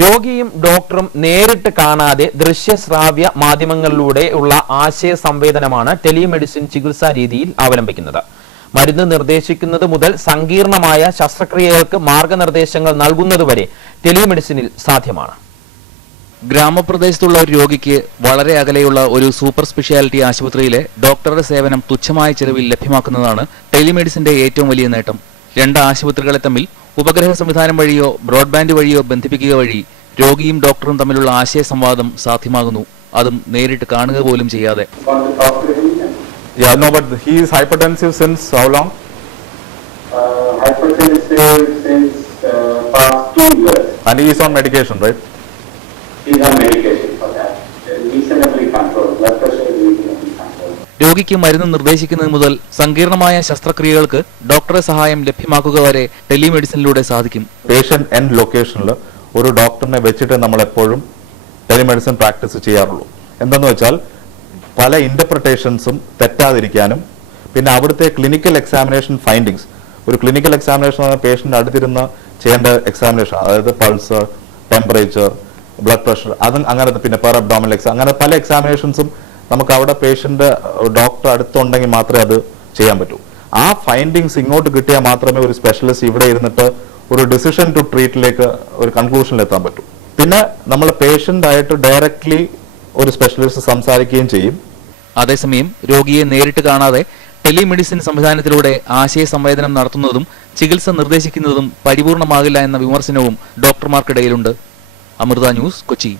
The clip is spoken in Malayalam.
രോഗിയും ഡോക്ടറും നേരിട്ട് കാണാതെ ദൃശ്യശ്രാവ്യ മാധ്യമങ്ങളിലൂടെയുള്ള ആശയ സംവേദനമാണ് ടെലിമെഡിസിൻ ചികിത്സാ രീതിയിൽ അവലംബിക്കുന്നത്. മരുന്ന് നിർദ്ദേശിക്കുന്നത് മുതൽ സങ്കീർണമായ ശസ്ത്രക്രിയകൾക്ക് മാർഗനിർദ്ദേശങ്ങൾ നൽകുന്നതുവരെ ടെലിമെഡിസിനിൽ സാധ്യമാണ്. ഗ്രാമപ്രദേശത്തുള്ള ഒരു രോഗിക്ക് വളരെ അകലെയുള്ള ഒരു സൂപ്പർ സ്പെഷ്യാലിറ്റി ആശുപത്രിയിലെ ഡോക്ടറുടെ സേവനം തുച്ഛമായ ചെലവിൽ ലഭ്യമാക്കുന്നതാണ് ടെലിമെഡിസിന്റെ ഏറ്റവും വലിയ നേട്ടം. രണ്ട് ആശുപത്രികളെ തമ്മിൽ ഉപഗ്രഹ സംവിധാനം വഴിയോ ബ്രോഡ്ബാൻഡ് വഴിയോ ബന്ധിപ്പിക്കുക വഴി രോഗിയും ഡോക്ടറും തമ്മിലുള്ള ആശയ സംവാദം സാധ്യമാകുന്നു, അതും നേരിട്ട് കാണുക പോലും ചെയ്യാതെ. Yeah, no, but he is hypertensive since how long? Hypertensive since past 2 years. And he is on medication, right? He is on medication for that. Reasonably controlled. Blood pressure is reasonably controlled. രോഗിക്ക് മരുന്ന് നിർദ്ദേശിക്കുന്നത് മുതൽ സങ്കീർണമായ ശസ്ത്രക്രിയകൾക്ക് ഡോക്ടറെ സഹായം ലഭ്യമാക്കുക വരെ ടെലിമെഡിസിനിലൂടെ സാധിക്കും. പേഷ്യന്റ് എൻഡ് ലൊക്കേഷനിൽ ഒരു ഡോക്ടറിനെ വെച്ചിട്ട് നമ്മൾ എപ്പോഴും ടെലിമെഡിസിൻ പ്രാക്ടീസ് ചെയ്യാറുള്ളൂ. എന്തെന്ന് വെച്ചാൽ പല ഇന്റർപ്രിട്ടേഷൻസും തെറ്റാതിരിക്കാനും പിന്നെ അവിടുത്തെ ക്ലിനിക്കൽ എക്സാമിനേഷൻ ഫൈൻഡിങ്സ്, ഒരു ക്ലിനിക്കൽ എക്സാമിനേഷൻ എന്ന പേഷ്യന്റ് അടുത്തിരുന്ന് ചെയ്യേണ്ട എക്സാമിനേഷൻ, അതായത് പൾസ്, ടെമ്പറേച്ചർ, ബ്ലഡ് പ്രഷർ, അങ്ങനത്തെ പിന്നെ പെർ അബ്ഡോമിനൽ എക്സാം, അങ്ങനെ പല എക്സാമിനേഷൻസും നമുക്ക് അവിടെ പേഷ്യന്റ് ഡോക്ടർ അടുത്തുണ്ടെങ്കിൽ മാത്രമേ അത് ചെയ്യാൻ പറ്റൂ. ആ ഫൈൻഡിങ്സ് ഇങ്ങോട്ട് കിട്ടിയാൽ മാത്രമേ ഒരു സ്പെഷ്യലിസ്റ്റ് ഇവിടെ ഇരുന്നിട്ട് ഒരു ഡിസിഷൻ ടു ട്രീറ്റിലേക്ക് ഒരു കൺക്ലൂഷനിൽ എത്താൻ പറ്റൂ. പിന്നെ നമ്മൾ പേഷ്യന്റ് ആയിട്ട് ഡയറക്ട്ലി ഒരു സ്പെഷ്യലിസ്റ്റ് സംസാരിക്കുകയും ചെയ്യും. അതേസമയം രോഗിയെ നേരിട്ട് കാണാതെ ടെലിമെഡിസിൻ സംവിധാനത്തിലൂടെ ആശയ സംവേദനം നടത്തുന്നതും ചികിത്സ നിർദ്ദേശിക്കുന്നതും പരിപൂർണമാകില്ല എന്ന വിമർശനവും ഡോക്ടർമാർക്കിടയിലുണ്ട്. അമൃത ന്യൂസ്, കൊച്ചി.